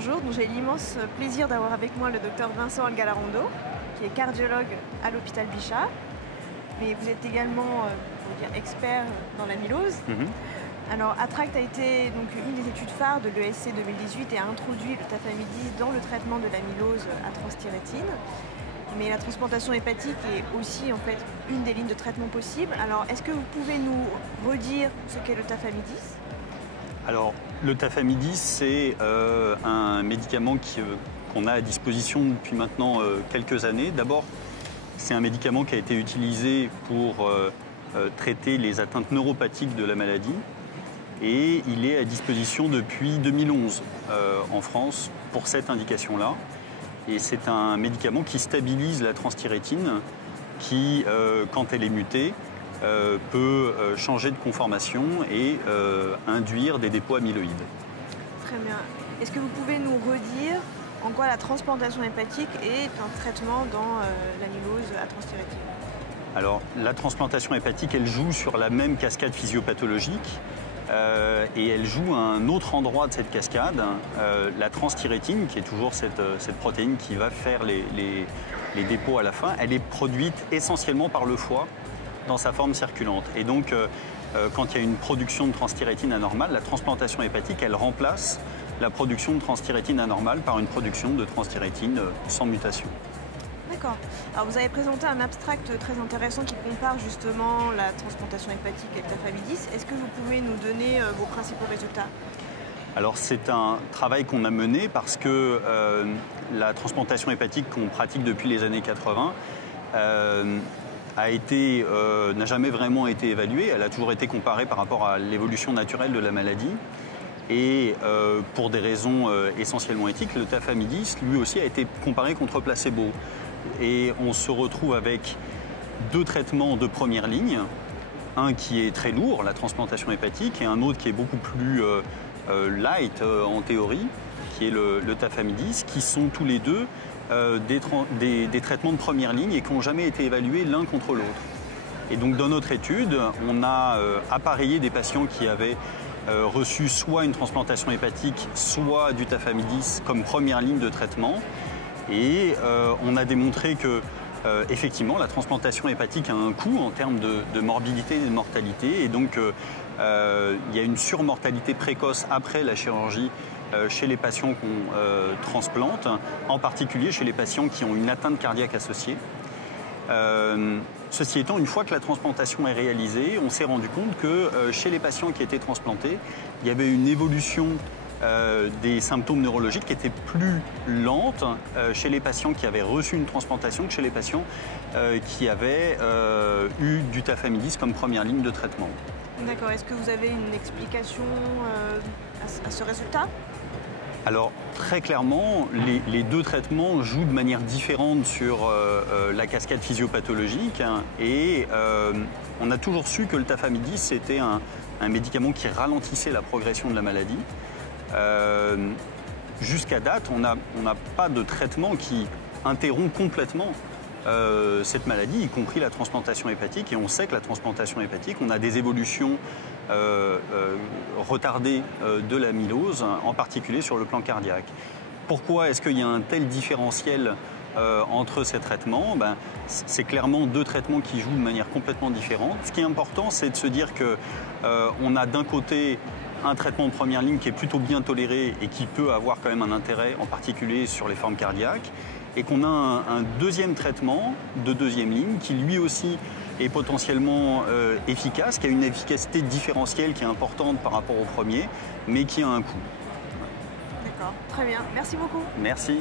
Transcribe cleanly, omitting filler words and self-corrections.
bonjour. J'ai l'immense plaisir d'avoir avec moi le docteur Vincent Algalarando, qui est cardiologue à l'hôpital Bichat. Mais vous êtes également expert dans l'amylose. Alors, ATTRACT a été donc une des études phares de l'ESC 2018 et a introduit le tafamidis dans le traitement de l'amylose à transthyrétine. Mais la transplantation hépatique est aussi en fait une des lignes de traitement possibles. Alors, est-ce que vous pouvez nous redire ce qu'est le tafamidis? Alors, le tafamidis, c'est un médicament qu'on a à disposition depuis maintenant quelques années. D'abord, c'est un médicament qui a été utilisé pour traiter les atteintes neuropathiques de la maladie. Et il est à disposition depuis 2011 en France pour cette indication-là. Et c'est un médicament qui stabilise la transthyrétine qui, quand elle est mutée, peut changer de conformation et induire des dépôts amyloïdes. Très bien. Est-ce que vous pouvez nous redire en quoi la transplantation hépatique est un traitement dans l'amylose à transthyrétine? Alors, la transplantation hépatique, elle joue sur la même cascade physiopathologique et elle joue à un autre endroit de cette cascade, la transthyrétine, qui est toujours cette protéine qui va faire les dépôts à la fin. Elle est produite essentiellement par le foie dans sa forme circulante. Et donc, quand il y a une production de transthyrétine anormale, la transplantation hépatique, elle remplace la production de transthyrétine anormale par une production de transthyrétine sans mutation. D'accord. Alors vous avez présenté un abstract très intéressant qui compare justement la transplantation hépatique et le tafamidis. Est-ce que vous pouvez nous donner vos principaux résultats? Alors c'est un travail qu'on a mené parce que la transplantation hépatique qu'on pratique depuis les années 80 n'a jamais vraiment été évaluée. Elle a toujours été comparée par rapport à l'évolution naturelle de la maladie. Et pour des raisons essentiellement éthiques, le tafamidis, lui aussi, a été comparé contre placebo. Et on se retrouve avec deux traitements de première ligne, un qui est très lourd, la transplantation hépatique, et un autre qui est beaucoup plus light en théorie, qui est le tafamidis, qui sont tous les deux des traitements de première ligne et qui n'ont jamais été évalués l'un contre l'autre. Et donc dans notre étude, on a appareillé des patients qui avaient reçu soit une transplantation hépatique, soit du tafamidis comme première ligne de traitement. Et on a démontré que, effectivement, la transplantation hépatique a un coût en termes de morbidité et de mortalité. Et donc, il y a une surmortalité précoce après la chirurgie chez les patients qu'on transplante, en particulier chez les patients qui ont une atteinte cardiaque associée. Ceci étant, une fois que la transplantation est réalisée, on s'est rendu compte que chez les patients qui étaient transplantés, il y avait une évolution des symptômes neurologiques qui étaient plus lentes chez les patients qui avaient reçu une transplantation que chez les patients qui avaient eu du tafamidis comme première ligne de traitement. D'accord. Est-ce que vous avez une explication à ce résultat? Alors, très clairement, les deux traitements jouent de manière différente sur la cascade physiopathologique et on a toujours su que le tafamidis, c'était un médicament qui ralentissait la progression de la maladie. Jusqu'à date, on n'a pas de traitement qui interrompt complètement cette maladie, y compris la transplantation hépatique. Et on sait que la transplantation hépatique, on a des évolutions retardées de l'amylose, en particulier sur le plan cardiaque. Pourquoi est-ce qu'il y a un tel différentiel entre ces traitements? C'est clairement deux traitements qui jouent de manière complètement différente. Ce qui est important, c'est de se dire qu'on a d'un côté un traitement de première ligne qui est plutôt bien toléré et qui peut avoir quand même un intérêt, en particulier sur les formes cardiaques, et qu'on a un deuxième traitement de deuxième ligne qui lui aussi est potentiellement efficace, qui a une efficacité différentielle qui est importante par rapport au premier, mais qui a un coût. D'accord, très bien. Merci beaucoup. Merci.